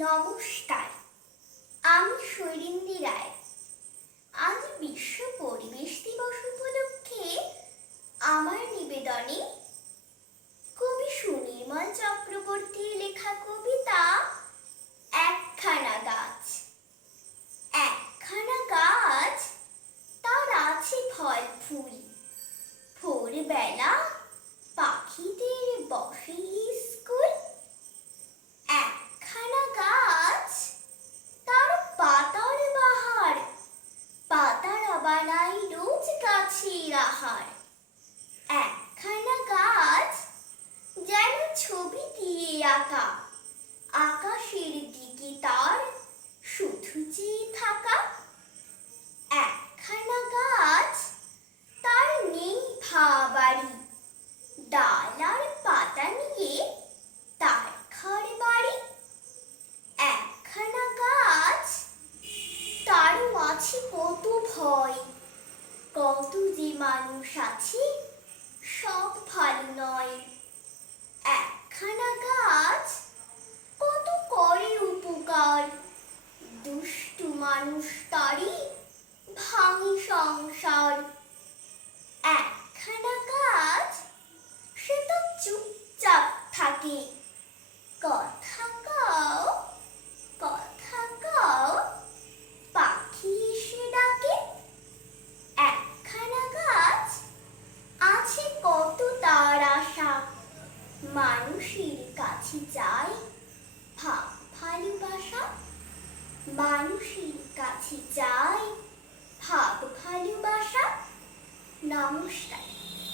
নমস্কার, আমি শৈলেন্দ্রী রায়। আজ বিশ্ব পরিবেশ দিবস উপলক্ষে আমার নিবেদনে কবি সুনির্মল চক্রবর্তীর লেখা কবিতা একখানা গাছ। একখানা গাছ, তার আছে ফল ফুল। ভোরবেলা পাখিদের বসে স্কুল। একখানা গাছ, তার পাতার বাহার। পাতারা বানাই রোজ গাছের আহার। একখানা গাছ, যেন ছবি দিয়ে আঁকা। আকাশের দিকে তার শুধু চেয়ে থাকা। একখানা গাছ, তার নেই ভাবাড়ি। ডাল আর পাতা নিয়ে তার ঘর বাড়ি। একখানা গাছ, তারও আছে কত ভয়। কত যে মানুষ আছে, সব ভালো নয়। একখানা গাছ, কত করে উপকার। দুষ্টু মানুষ তারই ভাঙে সংসার। একখানা গাছ, সে তো চুপচাপ থাকে। কথা কও, কথা কও, পাখি এসে ডাকে। একখানা গাছ, আছে কত তার আশা। মানুষের কাছে চাই ভালোবাসা। মানুষের কাছে চাই ভালোবাসা। নমস্কার।